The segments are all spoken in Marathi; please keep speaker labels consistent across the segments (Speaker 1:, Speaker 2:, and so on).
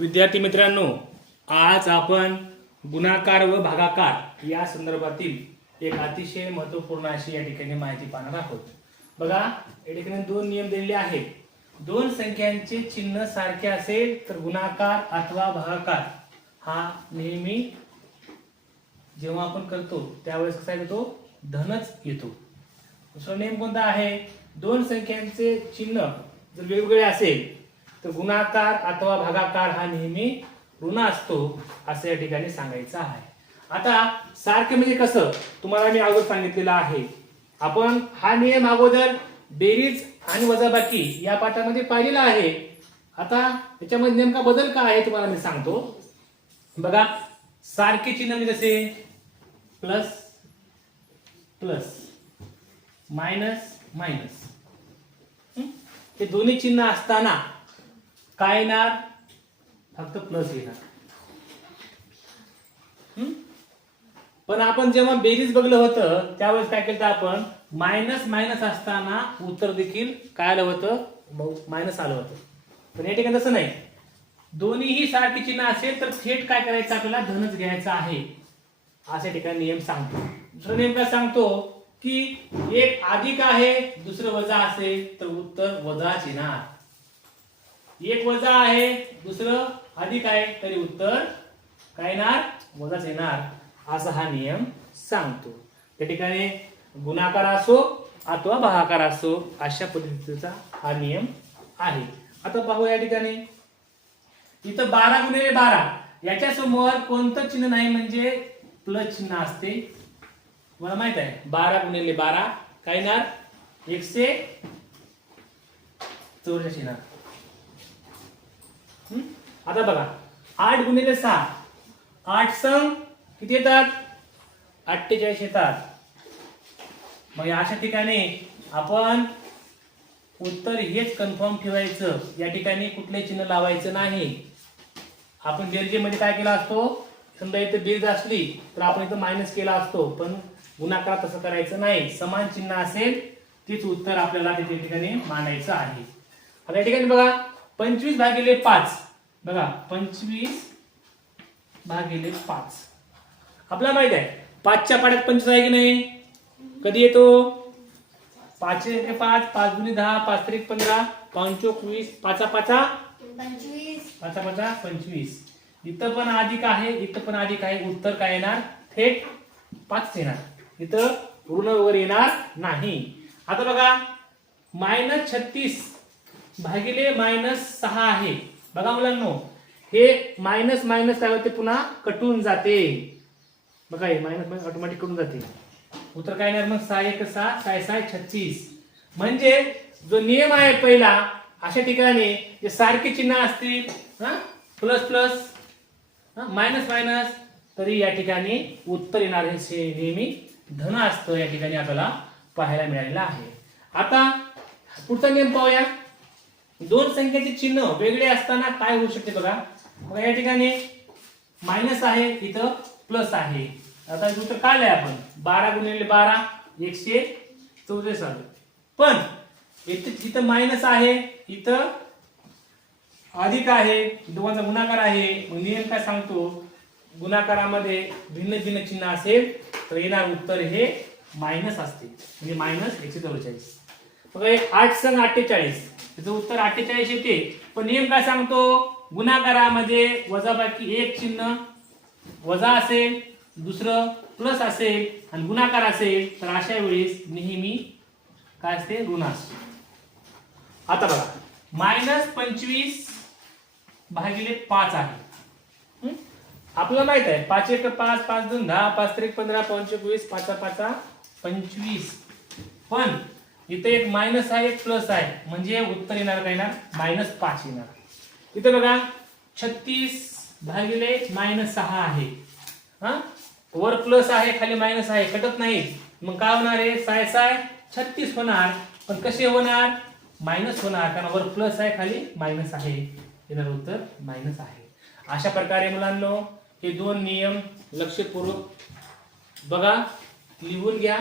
Speaker 1: विद्यार्थी मित्रांनो आज आपण गुणाकार व भागाकार या संदर्भातील एक अतिशय महत्त्वपूर्ण अशी या ठिकाणी माहिती पाहणार आहोत. बघा या ठिकाणी दोन नियम दिलेले आहेत. दोन संख्यांचे चिन्ह सारखे असेल तर गुणाकार अथवा भागाकार हा नेहमी जेव्हा आपण करतो त्यावेळेस कसा येतो? धनच येतो. दुसरा नियम कोणता आहे? दोन संख्यांचे चिन्ह जर वेगवेगळे असेल तर गुणाकार अथवा भागाकार हा नेहमी ऋण असतो असं या ठिकाणी सांगायचं आहे. आता सारखे म्हणजे कसं? तुम्हाला मी अगोदर सांगितलेलं आहे. आपण हा नियम अगोदर बेरीज आणि वजाबाकी या पाठामध्ये पाहिलेला आहे. आता याच्यामध्ये नेमका बदल काय आहे तुम्हाला मी सांगतो. बघा सारखे चिन्ह म्हणजे कसे? Plus plus minus minus. हे? दोन्ही चिन्ह असताना काय येणार? फक्त प्लस येणार. पण आपण जेव्हा बेरीज बघलं होतं त्यावेळेस काय केलं आपण? मायनस मायनस असताना उत्तर देखील काय आलं होतं? मायनस आलं होतं. पण या ठिकाणी तसं नाही. दोन्हीही सारखी चिन्ह असेल तर थेट काय करायचं? आपल्याला धनच घ्यायचा आहे. अशा ठिकाणी नियम सांगतो. दुसरा नियम काय सांगतो? की एक अधिक आहे दुसरं वजा असेल तर उत्तर वजा येणार. एक वजा आहे दुसरं अधिक आहे तरी उत्तर काय येणार? वजाच येणार. असा हा नियम सांगतो. त्या ठिकाणी गुणाकार असो अथवा भागाकार असो अशा पद्धतीचा हा नियम आहे. आता पाहू या ठिकाणी. इथं बारा गुणिले बारा. याच्या समोर कोणतं चिन्ह नाही म्हणजे प्लस चिन्ह असते. मला माहीत आहे. बारा गुणिले बारा. काय येणार? एकशे चौऱ्याऐंशी येणार. आता बघा आठ गुणिले सहा. आठ संघ किती येतात? अठ्ठेचाळीस येतात. मग अशा ठिकाणी आपण उत्तर हेच कन्फर्म ठेवायचं. या ठिकाणी कुठले चिन्ह लावायचं नाही. आपण बेरजेमध्ये काय केला असतो? समजा इथं बेरज असली तर आपण इथं मायनस केला असतो. पण गुणाकार तसं करायचं नाही. समान चिन्ह असेल तीच उत्तर आपल्याला त्या ठिकाणी मांडायचं आहे. आता या ठिकाणी बघा पंचवीस भागिले पाच. बघा पंचवीस भागिले पाच. आपल्याला माहीत आहे पाचच्या पाड्यात पंचवीस आहे की नाही? कधी येतो? पाच पाच पाच दुनी दहा पाच त्रिक पंधरा पंचोवीस पाचा पाचा?
Speaker 2: पंचवीस.
Speaker 1: पाचा पाचा पंचवीस. इथं पण अधिक आहे इथं पण अधिक आहे उत्तर काय येणार? थेट पाच येणार. इथं ऋण वगैरे येणार नाही. आता बघा मायनस छत्तीस भागिले मायनस सहा आहे. बघा मुलांनो हे मायनस मायनस काय होते पुन्हा? कटून जाते. बघा हे मायनस मायनस ऑटोमॅटिक कटून जाते. उत्तर काय येणार? मग सहा एक सहा साय सहा छत्तीस. म्हणजे जो नियम आहे पहिला अशा ठिकाणी जे सारखी चिन्ह असतील प्लस प्लस मायनस मायनस तरी या ठिकाणी उत्तर येणार हे नेहमी धन असतं या ठिकाणी आपल्याला पाहायला मिळालेलं आहे. आता पुढचा नियम पाहूया. दोन संख्येचे चिन्ह वेगळे असताना काय होऊ शकते बघा? बघा या ठिकाणी मायनस आहे इथं प्लस आहे. आता हे उत्तर काढलंय आपण. बारा गुणिले बारा एकशे चौतीस आलं पण इथं इथं मायनस आहे इथं अधिक आहे दोघांचा गुणाकार आहे. मग नियम काय सांगतो? गुणाकारामध्ये भिन्न भिन्न चिन्ह असेल तर येणार उत्तर हे मायनस असते. म्हणजे मायनस एकशे चौवेचाळीस बघा आठ संघ अठ्ठेचाळीस. त्याचं उत्तर अठ्ठेचाळीस येते. पण नियम काय सांगतो गुणाकारामध्ये वजाबाकी एक चिन्ह वजा असेल दुसरं प्लस असेल आणि गुणाकार असेल तर अशा वेळेस नेहमी काय असते? ऋण आता बघा मायनस पंचवीस भागिले पाच आहे. हं? आपल्याला माहीत आहे पाच एक पाच पाच दोन दहा पाच त्रिक पंधरा पंचवीस पाचा पाचा पंचवीस. पण इथे एक मायनस आहे एक प्लस आहे. म्हणजे उत्तर येणार काय येणार? मायनस पाच येणार. इथे बघा छत्तीस भागिले मायनस सहा आहे. हा? वर प्लस आहे खाली मायनस आहे. कटत नाही. मग काय होणार आहे? साय साय छत्तीस होणार. पण कसे होणार? मायनस होणार. कारण वर प्लस आहे खाली मायनस आहे. येणार उत्तर मायनस आहे. अशा प्रकारे मुलांनो हे दोन नियम लक्षपूर्वक बघा लिहून घ्या.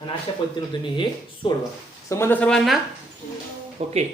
Speaker 1: आणि अशा पद्धतीने तुम्ही हे सोडवा. समजलं सर्वांना? ओके.